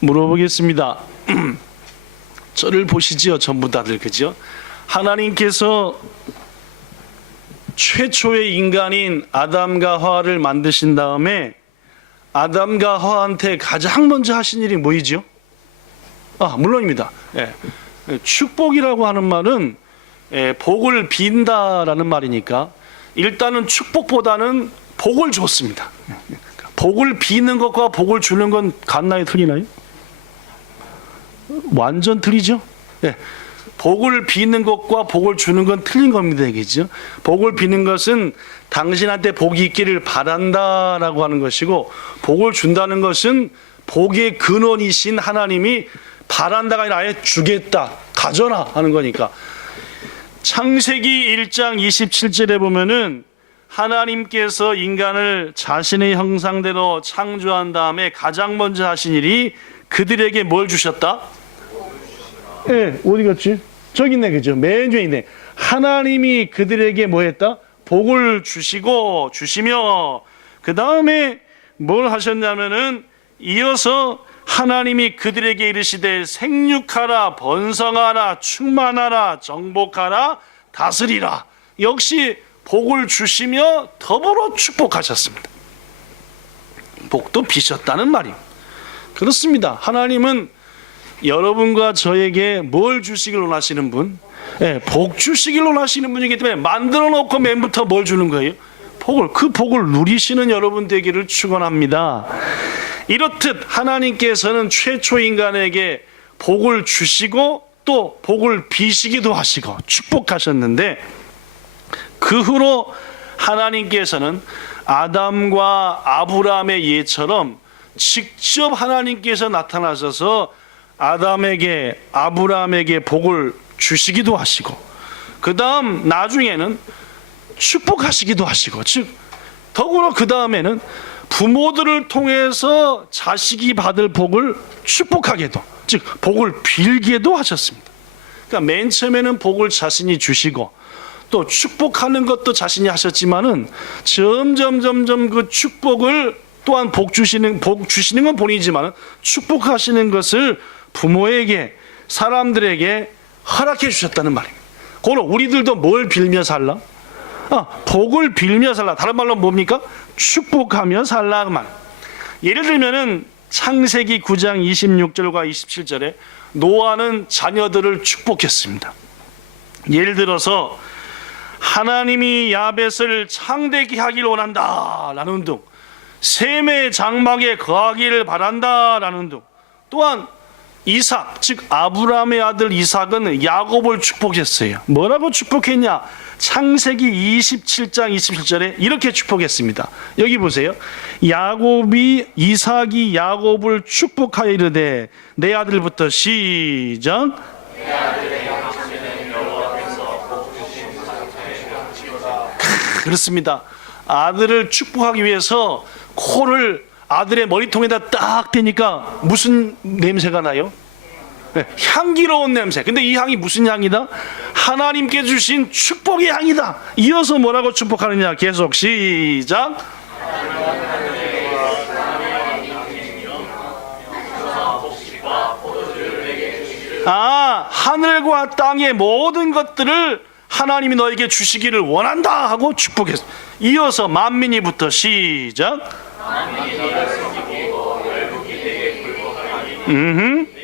물어보겠습니다. 저를 보시지요, 전부 다들, 그죠? 하나님께서 최초의 인간인 아담과 하와를 만드신 다음에 아담과 하와한테 가장 먼저 하신 일이 뭐이죠? 물론입니다. 축복이라고 하는 말은 복을 빈다라는 말이니까 일단은 축복보다는 복을 줬습니다. 복을 비는 것과 복을 주는 건 같나요, 틀리나요? 완전 틀리죠? 복을 비는 것과 복을 주는 건 틀린 겁니다, 그죠? 복을 비는 것은 당신한테 복이 있기를 바란다라고 하는 것이고, 복을 준다는 것은 복의 근원이신 하나님이 바란다가 아니라 아예 주겠다, 가져라 하는 거니까. 창세기 1장 27절에 보면은 하나님께서 인간을 자신의 형상대로 창조한 다음에 가장 먼저 하신 일이 그들에게 뭘 주셨다? 어디 갔지? 저기 있네, 그죠? 맨 뒤에 있네. 하나님이 그들에게 뭐 했다? 복을 주시며 그 다음에 뭘 하셨냐면은 이어서 하나님이 그들에게 이르시되 생육하라, 번성하라, 충만하라, 정복하라, 다스리라. 역시 복을 주시며 더불어 축복하셨습니다. 복도 비셨다는 말입니다. 그렇습니다. 하나님은 여러분과 저에게 뭘 주시길 원하시는 분? 복 주시길 원하시는 분이기 때문에 만들어 놓고 맨부터 뭘 주는 거예요? 복을. 그 복을 누리시는 여러분 되기를 축원합니다. 이렇듯 하나님께서는 최초 인간에게 복을 주시고 또 복을 비시기도 하시고 축복하셨는데, 그 후로 하나님께서는 아담과 아브라함의 예처럼 직접 하나님께서 나타나셔서 아담에게, 아브라함에게 복을 주시기도 하시고, 그 다음 나중에는 축복하시기도 하시고, 즉 더불어 그 다음에는 부모들을 통해서 자식이 받을 복을 축복하게도, 즉 복을 빌게도 하셨습니다. 그러니까 맨 처음에는 복을 자신이 주시고 또 축복하는 것도 자신이 하셨지만은 점점 그 축복을 또한 복 주시는 건 본인이지만 축복하시는 것을 부모에게, 사람들에게 허락해 주셨다는 말입니다. 그럼 우리들도 뭘 빌며 살라? 복을 빌며 살라. 다른 말로 뭡니까? 축복하며 살라 그 말. 예를 들면은 창세기 9장 26절과 27절에 노아는 자녀들을 축복했습니다. 예를 들어서 하나님이 야벳을 창대케 하길 원한다 라는 등, 셈의 장막에 거하기를 바란다 라는 등, 또한 이삭, 즉 아브라함의 아들 이삭은 야곱을 축복했어요. 뭐라고 축복했냐? 창세기 27장 27절에 이렇게 축복했습니다. 여기 보세요. 이삭이 야곱을 축복하여 이르되, 내 아들부터 시작. 내 아들의 양심에는 여호와께서 복 주신 상태를 지어라. 그렇습니다. 아들을 축복하기 위해서 코를 아들의 머리통에다 딱 대니까 무슨 냄새가 나요? 향기로운 냄새. 근데 이 향이 무슨 향이다? 하나님께 주신 축복의 향이다. 이어서 뭐라고 축복하느냐? 계속 시작. 하늘과 땅의 모든 것들을 하나님이 너에게 주시기를 원한다 하고 축복했어. 이어서 만민이부터 시작. 만민이 너를 섬기고 열국이 내게 굴복하리니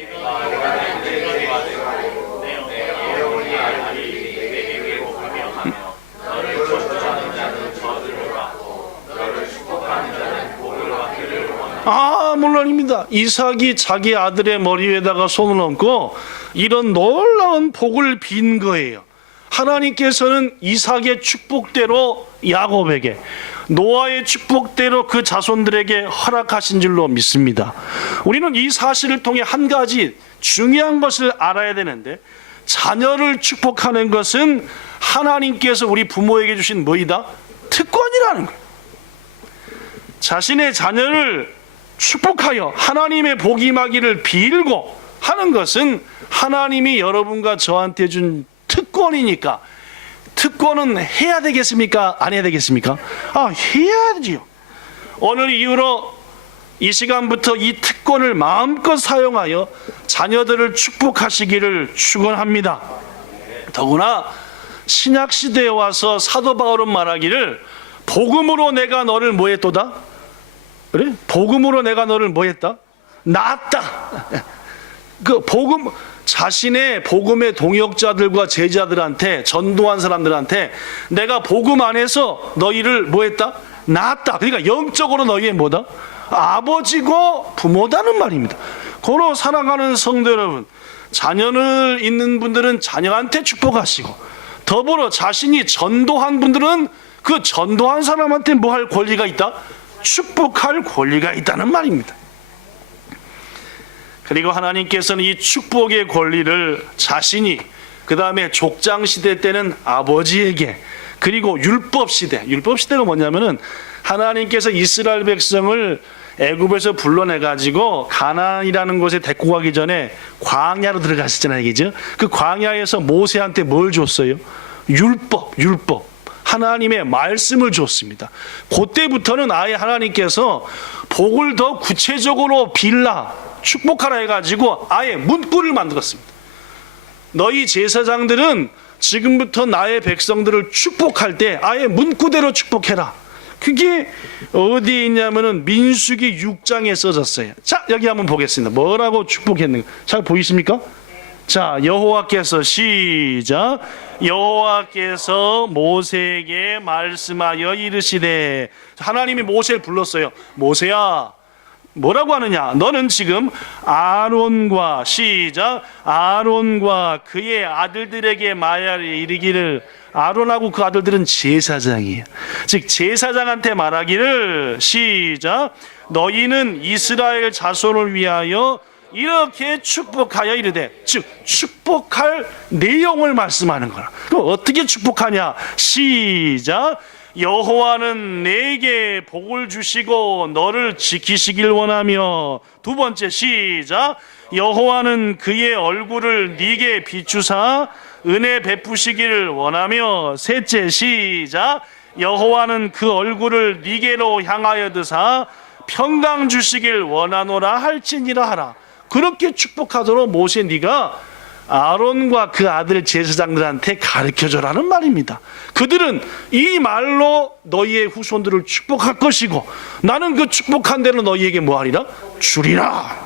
물론입니다. 이삭이 자기 아들의 머리 위에다가 손을 얹고 이런 놀라운 복을 빈 거예요. 하나님께서는 이삭의 축복대로 야곱에게, 노아의 축복대로 그 자손들에게 허락하신 줄로 믿습니다. 우리는 이 사실을 통해 한 가지 중요한 것을 알아야 되는데, 자녀를 축복하는 것은 하나님께서 우리 부모에게 주신 뭐이다? 특권이라는 거예요. 자신의 자녀를 축복하여 하나님의 복이 임하기를 빌고 하는 것은 하나님이 여러분과 저한테 준 특권이니까, 특권은 해야 되겠습니까? 안 해야 되겠습니까? 해야지요. 오늘 이후로 이 시간부터 이 특권을 마음껏 사용하여 자녀들을 축복하시기를 축원합니다. 더구나 신약 시대에 와서 사도 바울은 말하기를 복음으로 내가 너를 뭐했도다? 그래? 복음으로 내가 너를 뭐했다? 낳았다. 그 복음, 자신의 복음의 동역자들과 제자들한테, 전도한 사람들한테 내가 복음 안에서 너희를 뭐했다? 낳았다. 그러니까 영적으로 너희의 뭐다? 아버지고 부모다는 말입니다. 고로 살아가는 성도 여러분, 자녀를 있는 분들은 자녀한테 축복하시고, 더불어 자신이 전도한 분들은 그 전도한 사람한테 뭐 할 권리가 있다? 축복할 권리가 있다는 말입니다. 그리고 하나님께서는 이 축복의 권리를 자신이, 그 다음에 족장시대 때는 아버지에게, 그리고 율법시대가 뭐냐면은 하나님께서 이스라엘 백성을 애굽에서 불러내가지고 가나안이라는 곳에 데리고 가기 전에 광야로 들어갔었잖아요, 그죠? 그 광야에서 모세한테 뭘 줬어요? 율법, 하나님의 말씀을 줬습니다. 그때부터는 아예 하나님께서 복을 더 구체적으로 빌라, 축복하라 해가지고 아예 문구를 만들었습니다. 너희 제사장들은 지금부터 나의 백성들을 축복할 때 아예 문구대로 축복해라. 그게 어디에 있냐면은 민수기 6장에 써졌어요. 자, 여기 한번 보겠습니다. 뭐라고 축복했는가? 잘 보이십니까? 자, 여호와께서 시작. 여호와께서 모세에게 말씀하여 이르시되, 하나님이 모세를 불렀어요. 모세야, 뭐라고 하느냐? 너는 지금 아론과, 시작, 아론과 그의 아들들에게 말하여 이르기를, 아론하고 그 아들들은 제사장이에요. 즉 제사장한테 말하기를, 시작, 너희는 이스라엘 자손을 위하여 이렇게 축복하여 이르되, 즉 축복할 내용을 말씀하는 거라. 그럼 어떻게 축복하냐? 시작, 여호와는 내게 복을 주시고 너를 지키시길 원하며, 두 번째 시작, 여호와는 그의 얼굴을 네게 비추사 은혜 베푸시기를 원하며, 셋째 시작, 여호와는 그 얼굴을 네게로 향하여 드사 평강 주시길 원하노라 할지니라 하라. 그렇게 축복하도록 모세 네가 아론과 그 아들 제사장들한테 가르쳐줘라는 말입니다. 그들은 이 말로 너희의 후손들을 축복할 것이고 나는 그 축복한 대로 너희에게 뭐하리라? 주리라.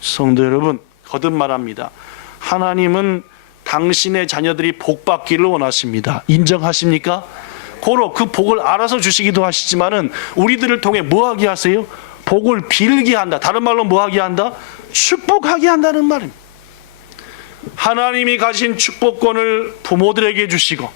성도 여러분, 거듭 말합니다. 하나님은 당신의 자녀들이 복 받기를 원하십니다. 인정하십니까? 고로 그 복을 알아서 주시기도 하시지만은 우리들을 통해 뭐하게 하세요? 복을 빌게 한다. 다른 말로 뭐하게 한다? 축복하게 한다는 말입니다. 하나님이 가진 축복권을 부모들에게 주시고,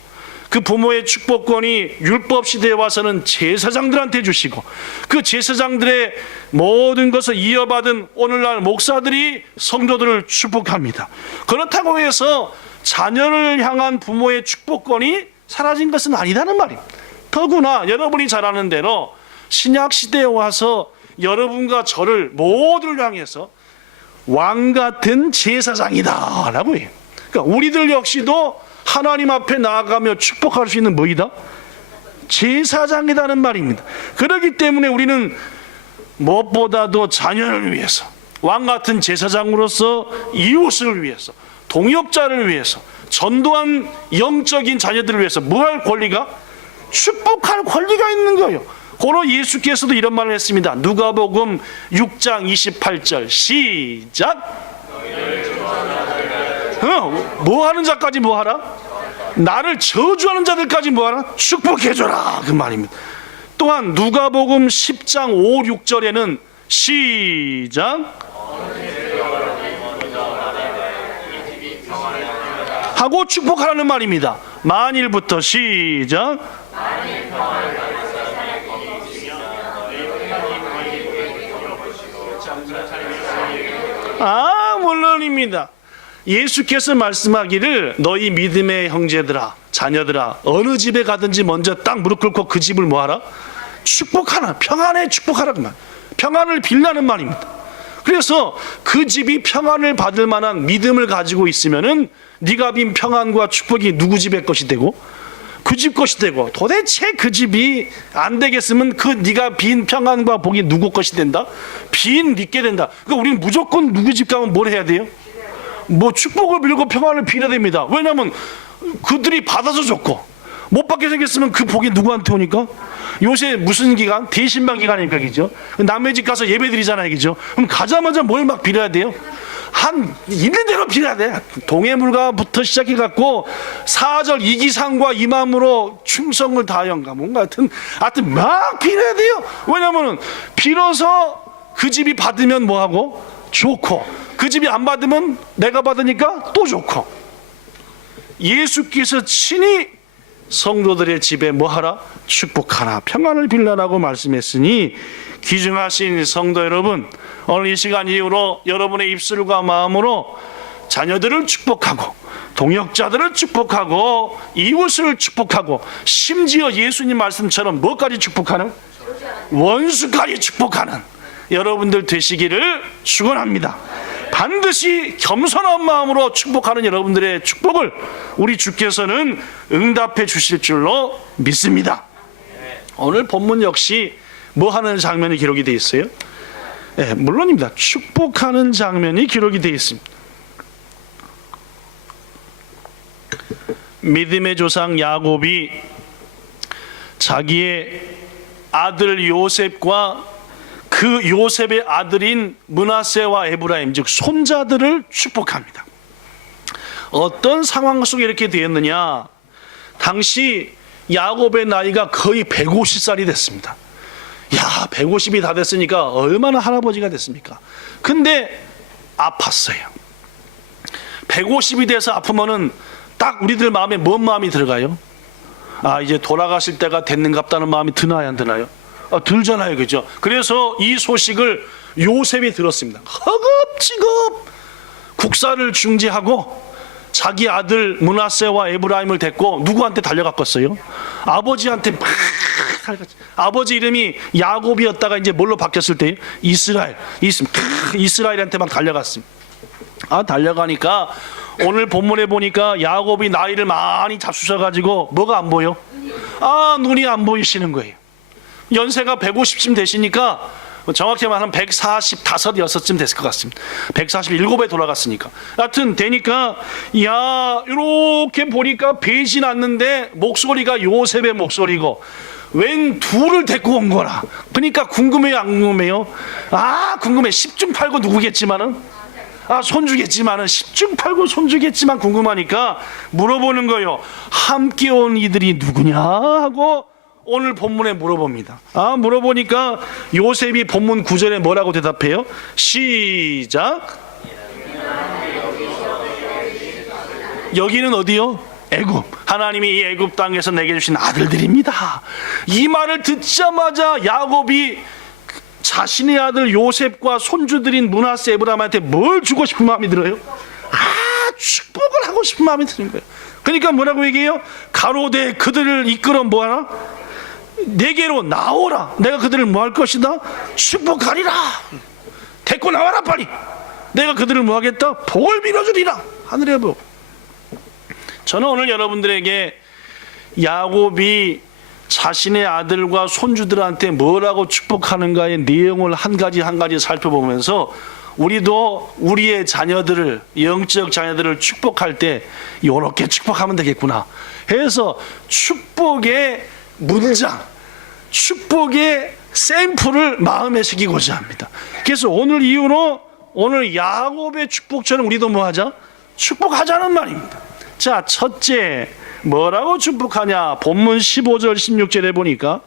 그 부모의 축복권이 율법 시대에 와서는 제사장들한테 주시고, 그 제사장들의 모든 것을 이어받은 오늘날 목사들이 성도들을 축복합니다. 그렇다고 해서 자녀를 향한 부모의 축복권이 사라진 것은 아니다는 말입니다. 더구나 여러분이 잘 아는 대로 신약 시대에 와서 여러분과 저를 모두를 향해서 왕 같은 제사장이다 라고 해요. 그러니까 우리들 역시도 하나님 앞에 나아가며 축복할 수 있는 뭐이다? 제사장이라는 말입니다. 그렇기 때문에 우리는 무엇보다도 자녀를 위해서, 왕 같은 제사장으로서 이웃을 위해서, 동역자를 위해서, 전도한 영적인 자녀들을 위해서 뭐 할 권리가? 축복할 권리가 있는 거예요. 고로 예수께서도 이런 말을 했습니다. 누가복음 6장 28절 시작. 뭐 하는 자까지 뭐 하라? 나를 저주하는 자들까지 뭐 하라? 축복해줘라, 그 말입니다. 또한 누가복음 10장 5, 6절에는 시작 하고 축복하라는 말입니다. 만일부터 시작. 물론입니다. 예수께서 말씀하기를 너희 믿음의 형제들아, 자녀들아, 어느 집에 가든지 먼저 딱 무릎 꿇고 그 집을 뭐하라? 축복하라. 평안에 축복하라. 그 말. 평안을 빌라는 말입니다. 그래서 그 집이 평안을 받을 만한 믿음을 가지고 있으면은 네가 빈 평안과 축복이 누구 집의 것이 되고? 그 집 것이 되고, 도대체 그 집이 안 되겠으면 그 네가 빈 평안과 복이 누구 것이 된다? 빈 네게 된다. 그러니까 우리는 무조건 누구 집 가면 뭘 해야 돼요? 뭐 축복을 빌고 평안을 빌어야 됩니다. 왜냐하면 그들이 받아서 줬고, 못 받게 생겼으면 그 복이 누구한테 오니까? 요새 무슨 기간? 대신방 기간이니까, 그죠? 남의 집 가서 예배 드리잖아요, 그죠? 그럼 가자마자 뭘 막 빌어야 돼요? 한 있는 대로 빌어야 돼. 동해물가부터 시작해갖고 4절 이기상과 이 마음으로 충성을 다하여인가 뭔가 하여튼 막 빌어야 돼요. 왜냐면은 빌어서 그 집이 받으면 뭐하고? 좋고, 그 집이 안 받으면 내가 받으니까 또 좋고. 예수께서 친히 성도들의 집에 뭐하라? 축복하라, 평안을 빌라라고 말씀했으니, 귀중하신 성도 여러분, 오늘 이 시간 이후로 여러분의 입술과 마음으로 자녀들을 축복하고, 동역자들을 축복하고, 이웃을 축복하고, 심지어 예수님 말씀처럼 뭐까지 축복하는? 원수까지 축복하는 여러분들 되시기를 축원합니다. 반드시 겸손한 마음으로 축복하는 여러분들의 축복을 우리 주께서는 응답해 주실 줄로 믿습니다. 오늘 본문 역시 뭐 하는 장면이 기록이 되어 있어요? 네, 물론입니다. 축복하는 장면이 기록이 되어 있습니다. 믿음의 조상 야곱이 자기의 아들 요셉과 그 요셉의 아들인 므낫세와 에브라임, 즉 손자들을 축복합니다. 어떤 상황 속에 이렇게 되었느냐? 당시 야곱의 나이가 거의 150살이 됐습니다. 야, 150이 다 됐으니까 얼마나 할아버지가 됐습니까? 근데 아팠어요. 150이 돼서 아프면은 딱 우리들 마음에 뭔 마음이 들어가요? 아, 이제 돌아가실 때가 됐는갑다는 마음이 드나요, 안 드나요? 들잖아요, 그죠? 그래서 이 소식을 요셉이 들었습니다. 허겁지겁 국사를 중지하고 자기 아들 므낫세와 에브라임을 데리고 누구한테 달려갔겠어요? 아버지한테 막 달려갔어요. 아버지 이름이 야곱이었다가 이제 뭘로 바뀌었을 때 이스라엘한테 막 달려갔습니다. 달려가니까 오늘 본문에 보니까 야곱이 나이를 많이 잡수셔가지고 뭐가 안 보여? 눈이 안 보이시는 거예요. 연세가 150쯤 되시니까 정확히 말하면 145, 6쯤 됐을 것 같습니다. 147에 돌아갔으니까. 하여튼 되니까 이렇게 보니까 배진 않는데 목소리가 요셉의 목소리고 웬 둘을 데리고 온 거라. 그러니까 궁금해요, 안 궁금해요? 궁금해. 10중 8구 누구겠지만은 손주겠지만은 10중 8구 손주겠지만 궁금하니까 물어보는 거예요. 함께 온 이들이 누구냐 하고 오늘 본문에 물어봅니다. 물어보니까 요셉이 본문 9절에 뭐라고 대답해요? 시작. 여기는 어디요? 애굽. 하나님이 이 애굽 땅에서 내게 주신 아들들입니다. 이 말을 듣자마자 야곱이 자신의 아들 요셉과 손주들인 므낫세, 에브라임한테 뭘 주고 싶은 마음이 들어요? 축복을 하고 싶은 마음이 드는 거예요. 그러니까 뭐라고 얘기해요? 가로되 그들을 이끌어 뭐하나? 내게로 나오라. 내가 그들을 뭐 할 것이다? 축복하리라. 데리고 나와라 빨리. 내가 그들을 뭐 하겠다? 복을 빌어주리라. 하늘의 복. 저는 오늘 여러분들에게 야곱이 자신의 아들과 손주들한테 뭐라고 축복하는가의 내용을 한 가지 살펴보면서 우리도 우리의 자녀들을, 영적 자녀들을 축복할 때 이렇게 축복하면 되겠구나 해서 축복의 문장, 축복의 샘플을 마음에 새기고자 합니다. 그래서 오늘 이후로 오늘 야곱의 축복처럼 우리도 뭐 하자? 축복하자는 말입니다. 자, 첫째 뭐라고 축복하냐? 본문 15절 16절에 보니까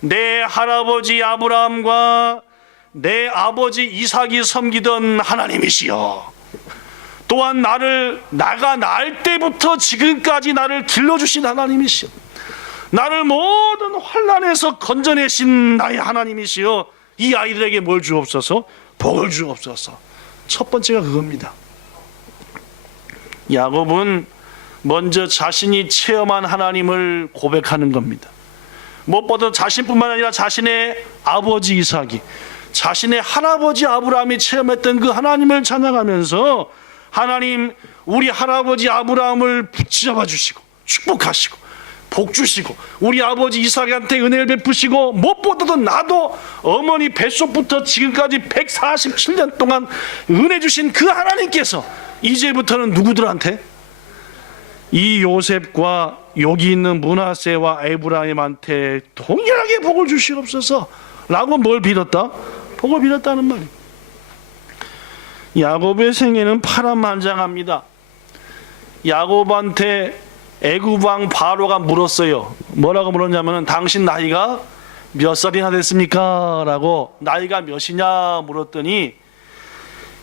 내 할아버지 아브라함과 내 아버지 이삭이 섬기던 하나님이시여, 또한 나가 날 때부터 지금까지 나를 길러주신 하나님이시여, 나를 모든 환난에서 건져내신 나의 하나님이시여, 이 아이들에게 뭘 주옵소서? 복을 주옵소서. 첫 번째가 그겁니다. 야곱은 먼저 자신이 체험한 하나님을 고백하는 겁니다. 무엇보다 자신뿐만 아니라 자신의 아버지 이삭이, 자신의 할아버지 아브라함이 체험했던 그 하나님을 찬양하면서 하나님, 우리 할아버지 아브라함을 붙잡아 주시고 축복하시고 복 주시고 우리 아버지 이삭한테 은혜를 베푸시고 무엇보다도 나도 어머니 뱃속부터 지금까지 147년 동안 은혜 주신 그 하나님께서 이제부터는 누구들한테? 이 요셉과 여기 있는 므낫세와 에브라임한테 동일하게 복을 주시옵소서 라고 뭘 빌었다? 복을 빌었다는 말이에요. 야곱의 생애는 파란만장합니다. 야곱한테 애굽 왕 바로가 물었어요. 뭐라고 물었냐면 당신 나이가 몇 살이나 됐습니까? 라고 나이가 몇이냐 물었더니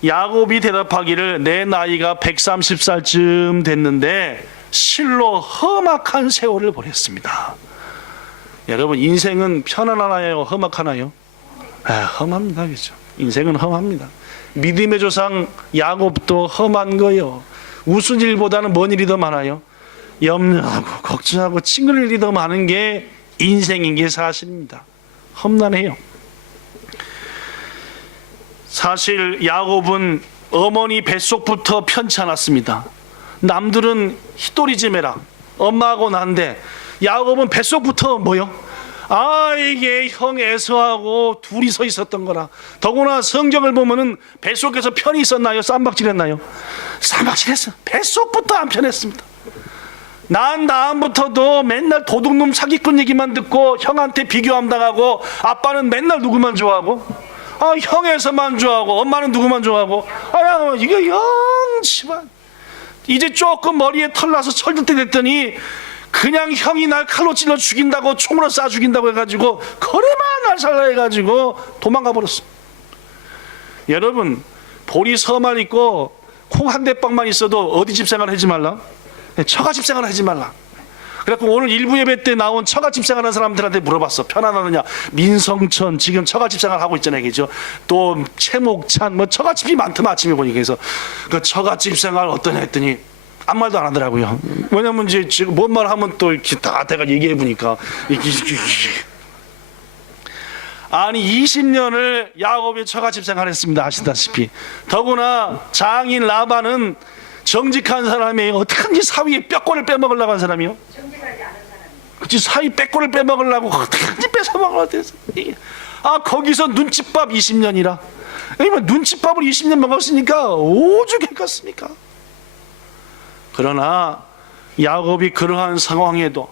야곱이 대답하기를 내 나이가 130살쯤 됐는데 실로 험악한 세월을 보냈습니다. 여러분 인생은 편안하나요? 험악하나요? 험합니다. 그렇죠? 인생은 험합니다. 믿음의 조상 야곱도 험한 거요. 웃은 일보다는 뭔 일이 더 많아요? 염려하고 걱정하고 찡그릴 일이 더 많은 게 인생인 게 사실입니다. 험난해요. 사실 야곱은 어머니 뱃속부터 편치 않았습니다. 남들은 히토리지메라 엄마하고 난데 야곱은 뱃속부터 뭐요? 이게 형 에서하고 둘이 서 있었던 거라. 더구나 성경을 보면은 뱃속에서 편히 있었나요? 쌈박질했나요? 쌈박질했어. 뱃속부터 안 편했습니다. 난 다음부터도 맨날 도둑놈 사기꾼 얘기만 듣고 형한테 비교함 당하고 아빠는 맨날 누구만 좋아하고 형에서만 좋아하고 엄마는 누구만 좋아하고 이게 영치만 이제 조금 머리에 털 나서 철들 때 됐더니 그냥 형이 날 칼로 찔러 죽인다고 총으로 쏴 죽인다고 해가지고 그래만 날 살라 해가지고 도망가 버렸어. 여러분 볼이 서만 있고 콩 한 대빵만 있어도 어디 집생활 하지 말라? 처가집 생활 하지 말라. 그래갖고 오늘 일부 예배 때 나온 처가집 생활하는 사람들한테 물어봤어. 편안하느냐? 민성천 지금 처가집 생활 하고 있잖아요, 그죠? 또 채목찬 뭐 처가집이 많더만 아침에 보니까. 그래서 그 처가집 생활 어떠냐 했더니 아무 말도 안 하더라고요. 왜냐면 이제 지금 뭔 말 하면 또 이렇게 다 내가 얘기해 보니까 아니 20년을 야곱의 처가집 생활했습니다. 아시다시피. 더구나 장인 라반은 정직한 사람이에요. 어떡하든지 사위의 뼈골을 빼먹으려고 한 사람이요. 정직하지 않은 사람이. 그치, 사위 뼈골을 빼먹으려고 어떡하든지 뺏어먹으려고 했어. 거기서 눈칫밥 20년이라. 그러니까 눈칫밥을 20년 먹었으니까 오죽했겠습니까? 그러나 야곱이 그러한 상황에도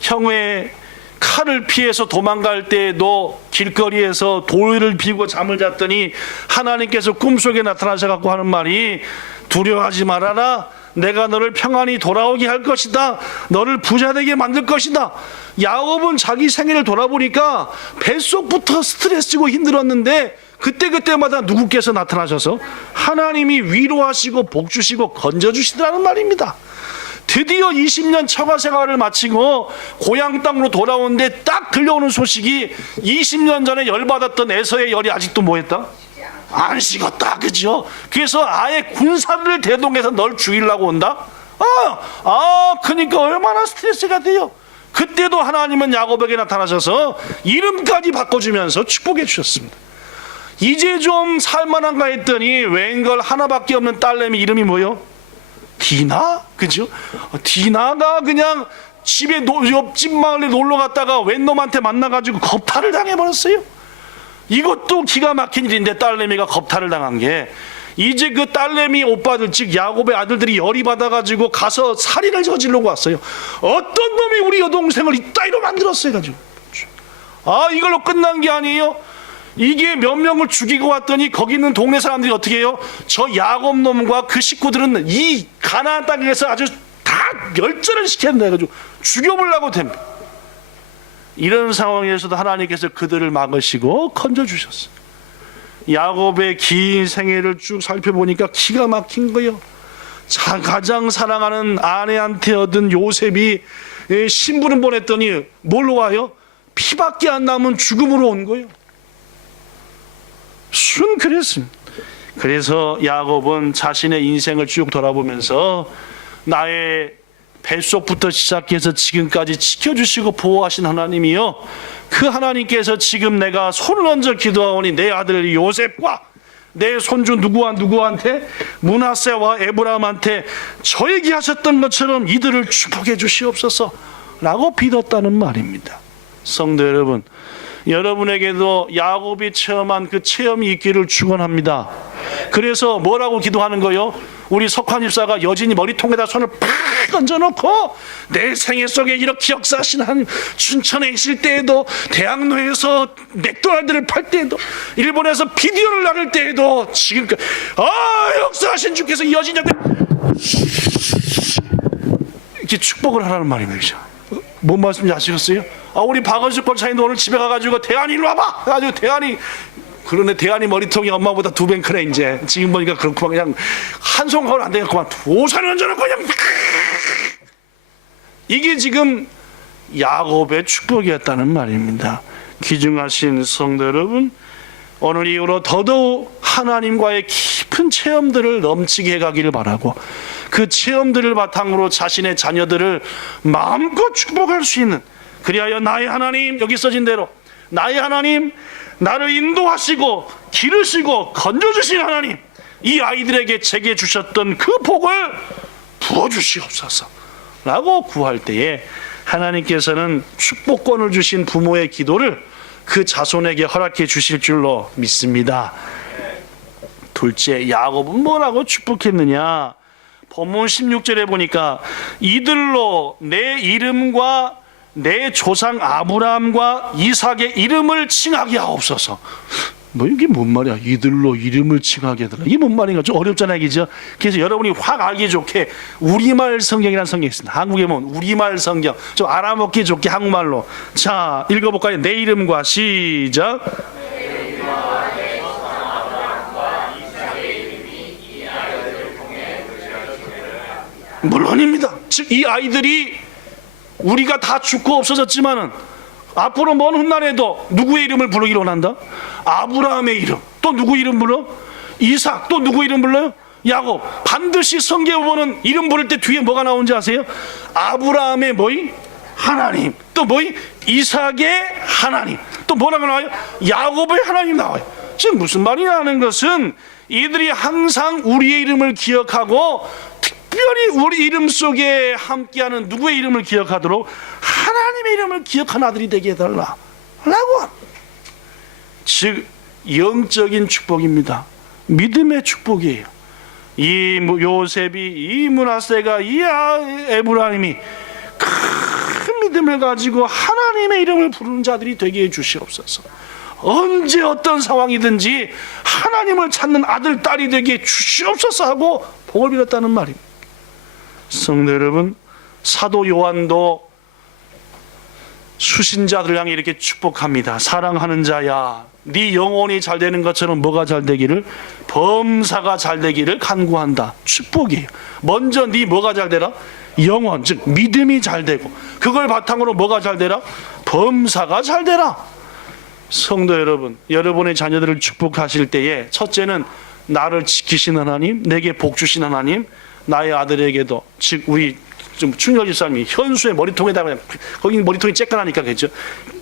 형의 칼을 피해서 도망갈 때에도 길거리에서 돌을 비고 잠을 잤더니 하나님께서 꿈속에 나타나셔서 하는 말이 두려워하지 말아라. 내가 너를 평안히 돌아오게 할 것이다. 너를 부자되게 만들 것이다. 야곱은 자기 생애를 돌아보니까 뱃속부터 스트레스고 힘들었는데 그때마다 누구께서 나타나셔서 하나님이 위로하시고 복주시고 건져주시더라는 말입니다. 드디어 20년 처가 생활을 마치고 고향 땅으로 돌아오는데 딱 들려오는 소식이 20년 전에 열받았던 에서의 열이 아직도 뭐했다? 안 식었다. 그죠? 그래서 아예 군사를 대동해서 널 죽이려고 온다? 그러니까 얼마나 스트레스가 돼요. 그때도 하나님은 야곱에게 나타나셔서 이름까지 바꿔주면서 축복해 주셨습니다. 이제 좀 살만한가 했더니 웬걸 하나밖에 없는 딸내미 이름이 뭐요? 디나? 그죠? 디나가 그냥 집에 옆집 마을에 놀러 갔다가 웬 놈한테 만나가지고 겁탈을 당해버렸어요. 이것도 기가 막힌 일인데 딸내미가 겁탈을 당한 게 이제 그 딸내미 오빠들 즉 야곱의 아들들이 열이 받아가지고 가서 살인을 저지르고 왔어요. 어떤 놈이 우리 여동생을 이따위로 만들었어요 가지고. 이걸로 끝난 게 아니에요. 이게 몇 명을 죽이고 왔더니 거기 있는 동네 사람들이 어떻게 해요? 저 야곱 놈과 그 식구들은 이 가나안 땅에서 아주 다 멸절을 시켜야 된다 해가지고 죽여보려고 됩니다. 이런 상황에서도 하나님께서 그들을 막으시고 건져주셨어요. 야곱의 긴 생애를 쭉 살펴보니까 기가 막힌 거예요. 가장 사랑하는 아내한테 얻은 요셉이 신부름 보냈더니 뭘로 와요? 피밖에 안 남은 죽음으로 온 거예요. 그랬습니다. 그래서 야곱은 자신의 인생을 쭉 돌아보면서 나의 뱃속부터 시작해서 지금까지 지켜주시고 보호하신 하나님이요, 그 하나님께서 지금 내가 손을 얹어 기도하오니 내 아들 요셉과 내 손주 누구한테 므낫세와 에브라임한테 저에게 하셨던 것처럼 이들을 축복해 주시옵소서. 라고 빌었다는 말입니다. 성도 여러분, 여러분에게도 야곱이 체험한 그 체험이 있기를 축원합니다. 그래서 뭐라고 기도하는 거요? 우리 석환 집사가 여진이 머리통에다 손을 팍 얹어놓고 내 생애 속에 이렇게 역사하신 하나님, 춘천에 있을 때에도, 대학로에서 맥도날드를 팔 때에도, 일본에서 비디오를 나눌 때에도, 지금까지 역사하신 주께서 여진이한테 이렇게 축복을 하라는 말입니다. 뭔 말씀인지 아시겠어요? 우리 박원식 권사님도 오늘 집에 가가지고 대한이 일로 와봐! 그래가지고 대한이, 그런데 대한이 머리통이 엄마보다 2배 크네. 이제 지금 보니까 그렇구만. 그냥 한 손가락 안 되겠구만. 2손을 얹어놓고 그냥 이게 지금 야곱의 축복이었다는 말입니다. 귀중하신 성도 여러분, 오늘 이후로 더더욱 하나님과의 깊은 체험들을 넘치게 해가기를 바라고, 그 체험들을 바탕으로 자신의 자녀들을 마음껏 축복할 수 있는, 그리하여 나의 하나님, 여기 써진 대로 나의 하나님, 나를 인도하시고 기르시고 건져주신 하나님, 이 아이들에게 제게 주셨던 그 복을 부어주시옵소서 라고 구할 때에 하나님께서는 축복권을 주신 부모의 기도를 그 자손에게 허락해 주실 줄로 믿습니다. 둘째, 야곱은 뭐라고 축복했느냐? 본문 16절에 보니까 이들로 내 이름과 내 조상 아브라함과 이삭의 이름을 칭하게 하옵소서. 이게 뭔 말이야? 이들로 이름을 칭하게 해달라. 이게 뭔 말인가? 좀 어렵잖아요, 그죠? 그래서 여러분이 확 알기 좋게 우리말 성경이라는 성경이 있습니다. 한국에 보면 우리말 성경, 좀 알아먹기 좋게 한국말로. 자, 읽어볼까요? 내 이름과 시작. 물론입니다. 즉 이 아이들이 우리가 다 죽고 없어졌지만은 앞으로 먼 훗날에도 누구의 이름을 부르기로 한다? 아브라함의 이름. 또 누구 이름 불러? 이삭. 또 누구 이름 불러요? 야곱. 반드시 성경에 보면 이름 부를 때 뒤에 뭐가 나오는지 아세요? 아브라함의 뭐이? 하나님. 또 뭐이? 이삭의 하나님. 또 뭐라고 나와요? 야곱의 하나님 나와요. 지금 무슨 말이냐는 것은 이들이 항상 우리의 이름을 기억하고, 특별히 우리 이름 속에 함께하는 누구의 이름을 기억하도록 하나님의 이름을 기억한 아들이 되게 해달라 라고, 즉 영적인 축복입니다. 믿음의 축복이에요. 이 요셉이, 이 므낫세가, 이 에브라임이 큰 믿음을 가지고 하나님의 이름을 부르는 자들이 되게 해주시옵소서. 언제 어떤 상황이든지 하나님을 찾는 아들, 딸이 되게 주시옵소서 하고 복을 빌었다는 말입니다. 성도 여러분, 사도 요한도 수신자들을 향해 이렇게 축복합니다. 사랑하는 자야, 네 영혼이 잘 되는 것처럼 뭐가 잘 되기를? 범사가 잘 되기를 간구한다. 축복이에요. 먼저 네 뭐가 잘 되라? 영혼, 즉 믿음이 잘 되고, 그걸 바탕으로 뭐가 잘 되라? 범사가 잘 되라. 성도 여러분, 여러분의 자녀들을 축복하실 때에 첫째는 나를 지키신 하나님, 내게 복 주신 하나님, 나의 아들에게도, 즉 우리 좀 충렬 집사님이 현수의 머리통에다가, 거기 머리통이 쬐끈하니까 그죠?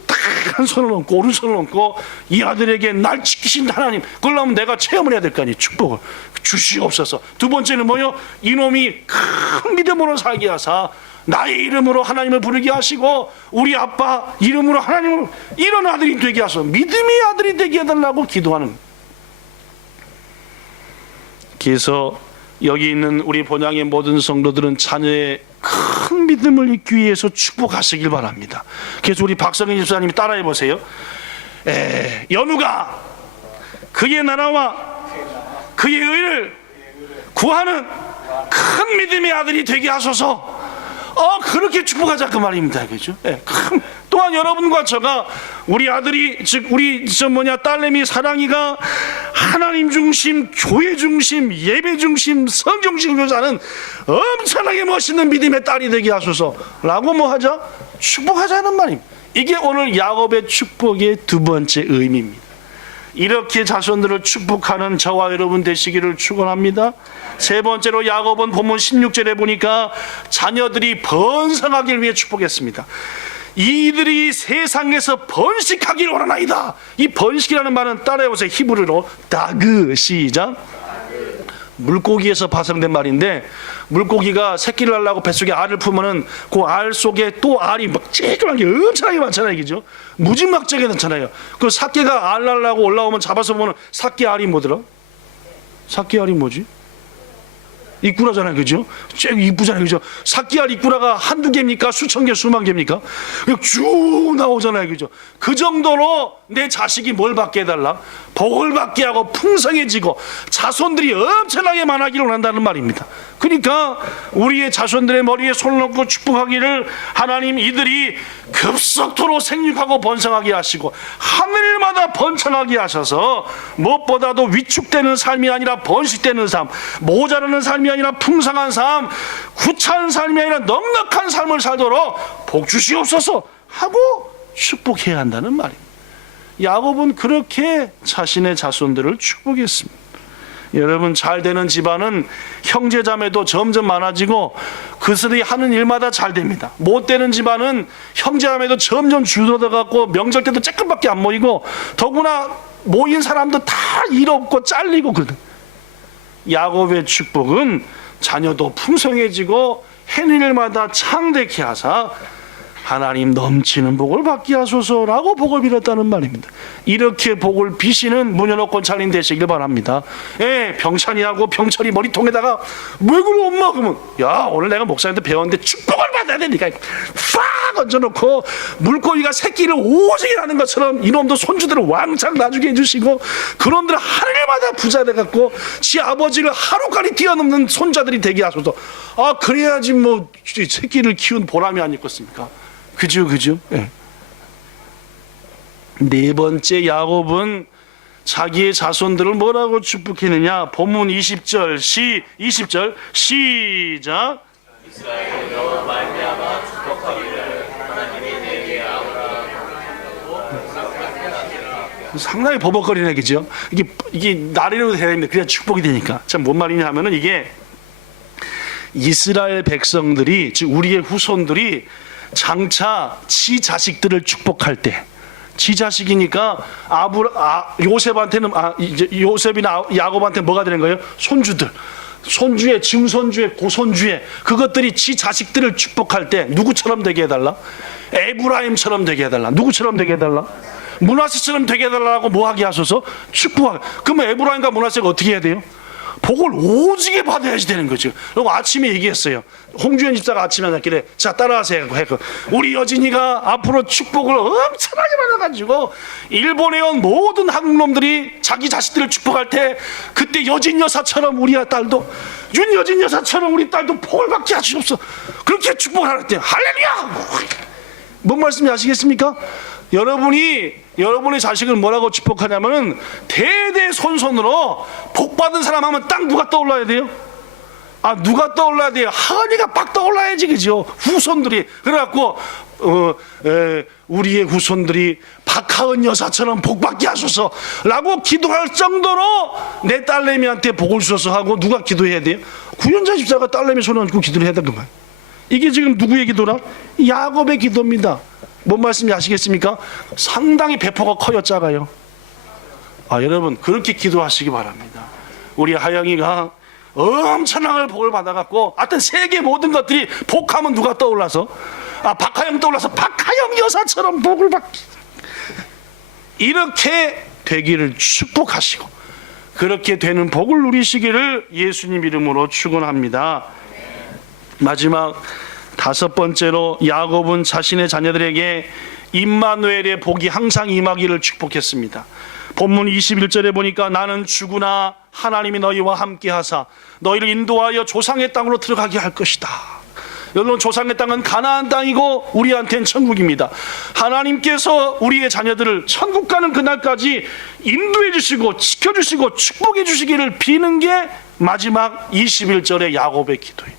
딱 한 손을 얹고 오른손을 얹고 이 아들에게 날 지키신 하나님, 그러려면 내가 체험을 해야 될 거 아니에요. 축복을 주시옵소서. 두 번째는 뭐요? 이놈이 큰 믿음으로 살게 하사 나의 이름으로 하나님을 부르게 하시고 우리 아빠 이름으로 하나님을, 이런 아들이 되게 하소서. 믿음의 아들이 되게 해달라고 기도하는. 그래서 여기 있는 우리 본향의 모든 성도들은 자녀의 큰 믿음을 잊기 위해서 축복하시길 바랍니다. 그래서 우리 박성희 집사님이 따라해 보세요. 연우가 그의 나라와 그의 의를 구하는 큰 믿음의 아들이 되게 하소서. 그렇게 축복하자 그 말입니다. 그죠? 또한 여러분과 저가, 우리 아들이, 즉 우리 딸내미 사랑이가 하나님 중심, 교회 중심, 예배 중심, 성경 중심으로 사는 엄청나게 멋있는 믿음의 딸이 되게 하소서라고 뭐 하자? 축복하자는 말입니다. 이게 오늘 야곱의 축복의 두 번째 의미입니다. 이렇게 자손들을 축복하는 저와 여러분 되시기를 축원합니다. 세 번째로 야곱은 본문 16절에 보니까 자녀들이 번성하기를 위해 축복했습니다. 이들이 세상에서 번식하기를 원하나이다. 이 번식이라는 말은 따라해보세요. 히브리로 다그, 시작. 물고기에서 파생된 말인데, 물고기가 새끼를 하려고 뱃속에 알을 품으면은 그 알 속에 또 알이 막 찌그러게 엄청나게 많잖아요, 그죠? 무지막지하게 많잖아요. 그 사케가 알 날라고 올라오면 잡아서 보면 사케 알이 뭐더라? 사케 알이 뭐지? 이꾸라잖아요, 그죠? 쬐 이쁘잖아요, 그죠? 사케알 이꾸라가 한두 개입니까? 수천 개, 수만 개입니까? 그냥 쭉 나오잖아요, 그죠? 그 정도로 내 자식이 뭘 받게 해달라? 복을 받게 하고 풍성해지고 자손들이 엄청나게 많아지기를 원한다는 말입니다. 그러니까 우리의 자손들의 머리에 손을 얹고 축복하기를 하나님 이들이 급속도로 생육하고 번성하게 하시고 하늘마다 번창하게 하셔서 무엇보다도 위축되는 삶이 아니라 번식되는 삶, 모자라는 삶이 아니라 풍성한 삶, 구차한 삶이 아니라 넉넉한 삶을 살도록 복 주시옵소서 하고 축복해야 한다는 말입니다. 야곱은 그렇게 자신의 자손들을 축복했습니다. 여러분, 잘 되는 집안은 형제자매도 점점 많아지고 그들이 하는 일마다 잘 됩니다. 못 되는 집안은 형제자매도 점점 줄어들어갖고 명절 때도 조금밖에 안 모이고 더구나 모인 사람도 다 일 없고 잘리고 그러든. 야곱의 축복은 자녀도 풍성해지고 해는 일마다 창대케 하사 하나님 넘치는 복을 받게 하소서라고 복을 빌었다는 말입니다. 이렇게 복을 비시는 문현옥 권찰인 되시길 바랍니다. 예, 병찬이하고 병철이 머리통에다가 왜 그래 엄마? 그러면 야, 오늘 내가 목사님한테 배웠는데 축복을 받아야 되니까 팍 얹어놓고 물고기가 새끼를 오지게 하는 것처럼 이놈도 손주들을 왕창 나주게 해주시고 그놈들 하늘마다 부자 돼갖고 지 아버지를 하루까지 뛰어넘는 손자들이 되게 하소서. 아, 그래야지 뭐 새끼를 키운 보람이 아니겠습니까? 그죠. 예. 네 번째, 야곱은 자기의 자손들을 뭐라고 축복했느냐? 본문 20절 시작. 이스라엘로 말미암아 축복하기를 하나님이 내게 아우라. 상당히 버벅거리네, 그죠? 이게 나리로 돼야 됩니다. 그래야 축복이 되니까. 참 뭔 말이냐 하면은 이게 이스라엘 백성들이, 즉 우리의 후손들이 장차 지 자식들을 축복할 때, 지 자식이니까 요셉한테는 이제 요셉이나 야곱한테 뭐가 되는 거예요? 손주들, 손주의 증손주의 고손주의 그것들이 지 자식들을 축복할 때 누구처럼 되게 해달라? 에브라임처럼 되게 해달라. 누구처럼 되게 해달라? 므낫세처럼 되게 해달라고 뭐 하게 하소서? 축복하게. 그러면 에브라임과 므낫세가 어떻게 해야 돼요? 복을 오지게 받아야지 되는 거죠. 그리고 아침에 얘기했어요. 홍주현 집사가 아침에 났길래 자 따라하세요. 우리 여진이가 앞으로 축복을 엄청나게 받아가지고 일본에 온 모든 한국놈들이 자기 자식들을 축복할 때 그때 여진 여사처럼 우리 딸도 윤여진 여사처럼 우리 딸도 복을 받게 하시옵소서. 그렇게 축복을 하랬대요. 할렐루야. 뭔 말씀인지 아시겠습니까? 여러분의 자식을 뭐라고 축복하냐면은 대대손손으로 복받은 사람 하면 딱 누가 떠올라야 돼요? 누가 떠올라야 돼요? 하은이가 빡 떠올라야지, 그죠? 후손들이. 그래갖고 우리의 후손들이 박하은 여사처럼 복받게 하소서 라고 기도할 정도로 내 딸내미한테 복을 주소서 하고 누가 기도해야 돼요? 구현자 집사가 딸내미 손을 얹고 기도를 해야 되는 거예요. 이게 지금 누구의 기도라? 야곱의 기도입니다. 뭔 말씀인지 아시겠습니까? 상당히 배포가 커요, 작아요? 여러분 그렇게 기도하시기 바랍니다. 우리 하영이가 엄청난 복을 받아갖고 하여튼 세계 모든 것들이 복하면 누가 떠올라서? 박하영 떠올라서 박하영 여사처럼 복을 받기, 이렇게 되기를 축복하시고 그렇게 되는 복을 누리시기를 예수님 이름으로 축원합니다. 마지막 다섯 번째로 야곱은 자신의 자녀들에게 임마누엘의 복이 항상 임하기를 축복했습니다. 본문 21절에 보니까 나는 주구나 하나님이 너희와 함께 하사 너희를 인도하여 조상의 땅으로 들어가게 할 것이다. 여러분, 조상의 땅은 가나안 땅이고 우리한테는 천국입니다. 하나님께서 우리의 자녀들을 천국 가는 그날까지 인도해 주시고 지켜주시고 축복해 주시기를 비는 게 마지막 21절의 야곱의 기도예요.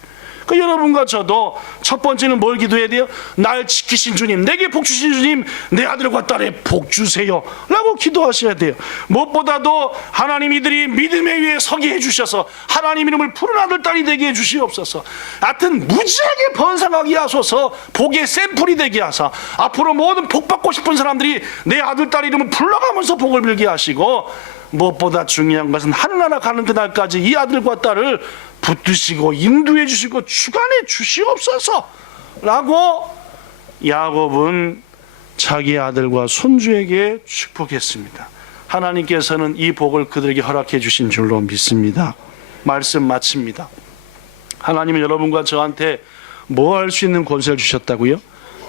여러분과 저도 첫 번째는 뭘 기도해야 돼요? 날 지키신 주님, 내게 복 주신 주님, 내 아들과 딸에 복 주세요 라고 기도하셔야 돼요. 무엇보다도 하나님 이들이 믿음의 위에 서게 해주셔서 하나님 이름을 부른 아들 딸이 되게 해주시옵소서. 하여튼 무지하게 번성하게 하소서. 복의 샘플이 되게 하사 앞으로 모든 복 받고 싶은 사람들이 내 아들 딸 이름을 불러가면서 복을 빌게 하시고 무엇보다 중요한 것은 하늘나라 가는 그날까지 이 아들과 딸을 붙드시고 인도해 주시고 주관해 주시옵소서 라고 야곱은 자기 아들과 손주에게 축복했습니다. 하나님께서는 이 복을 그들에게 허락해 주신 줄로 믿습니다. 말씀 마칩니다. 하나님은 여러분과 저한테 뭐 할 수 있는 권세를 주셨다고요?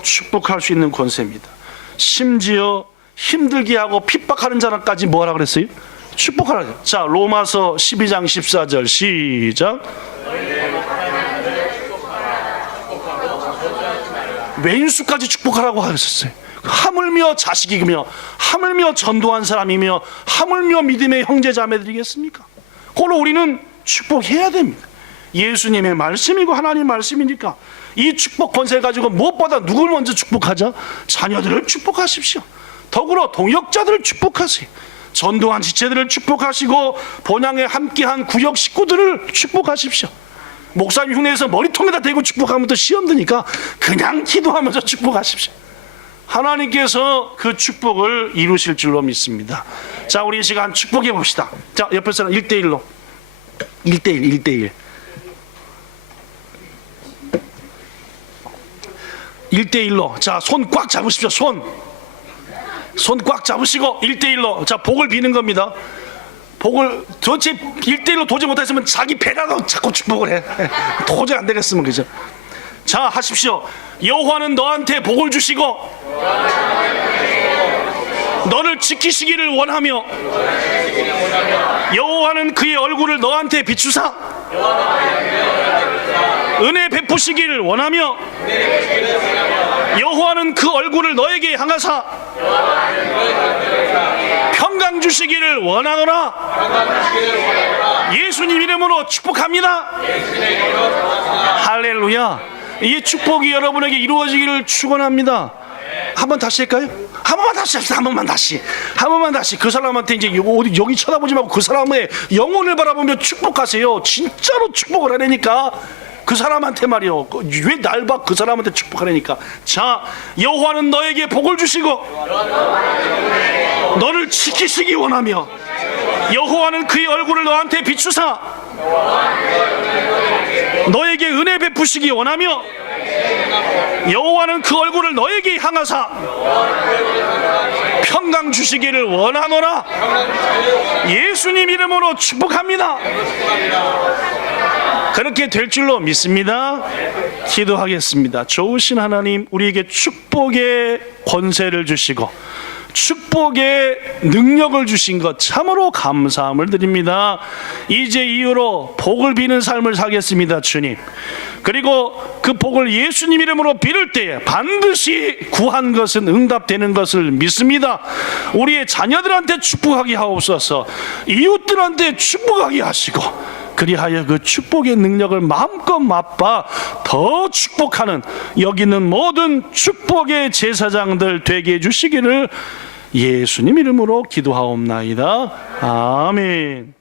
축복할 수 있는 권세입니다. 심지어 힘들게 하고 핍박하는 자랑까지 뭐 하라 그랬어요? 축복하라. 자, 로마서 12장 14절 시작. 왼수까지 축복하라고 하셨어요. 하물며 자식이며 하물며 전도한 사람이며 하물며 믿음의 형제 자매들이겠습니까? 그걸로 우리는 축복해야 됩니다. 예수님의 말씀이고 하나님 말씀이니까 이 축복 권세를 가지고 무엇보다 누굴 먼저 축복하자? 자녀들을 축복하십시오. 더불어 동역자들을 축복하세요. 전도한 지체들을 축복하시고 본향에 함께한 구역 식구들을 축복하십시오. 목사님 흉내에서 머리통에다 대고 축복하면 또 시험 드니까 그냥 기도하면서 축복하십시오. 하나님께서 그 축복을 이루실 줄로 믿습니다. 자, 우리 이 시간 축복해 봅시다. 자, 옆에 사람 1대1로 1대1 1대1로 자, 손 꽉 잡으십시오. 손 꽉 잡으시고 1대1로 자, 복을 비는 겁니다. 복을 도대체 1대1로 도저히 못했으면 자기 배라도 자꾸 축복을 해. 도저히 안 되겠으면 그죠? 자, 하십시오. 여호와는 너한테 복을 주시고 너를 지키시기를 원하며 여호와는 그의 얼굴을 너한테 비추사 은혜 베푸시기를 원하며 여호와는 그 얼굴을 너에게 향하사 평강 주시기를 원하노라. 예수님 이름으로 축복합니다. 할렐루야. 이 축복이 여러분에게 이루어지기를 축원합니다. 한번 다시 할까요? 한 번만 다시 합시다. 한 번만 다시. 그 사람한테 이제 여기 쳐다보지 말고 그 사람의 영혼을 바라보며 축복하세요. 진짜로 축복을 하려니까 그 사람한테 말이요. 왜 날 봐? 그 사람한테 축복하려니까. 자, 여호와는 너에게 복을 주시고 너를 지키시기 원하며 여호와는 그의 얼굴을 너한테 비추사 너에게 은혜 베푸시기 원하며 여호와는 그 얼굴을 너에게 향하사 평강 주시기를 원하노라. 예수님 이름으로 축복합니다. 그렇게 될 줄로 믿습니다. 기도하겠습니다. 좋으신 하나님, 우리에게 축복의 권세를 주시고 축복의 능력을 주신 것 참으로 감사함을 드립니다. 이제 이후로 복을 비는 삶을 살겠습니다, 주님. 그리고 그 복을 예수님 이름으로 빌을 때에 반드시 구한 것은 응답되는 것을 믿습니다. 우리의 자녀들한테 축복하게 하옵소서. 이웃들한테 축복하게 하시고 그리하여 그 축복의 능력을 마음껏 맛봐 더 축복하는 여기 있는 모든 축복의 제사장들 되게 해주시기를 예수님 이름으로 기도하옵나이다. 아멘.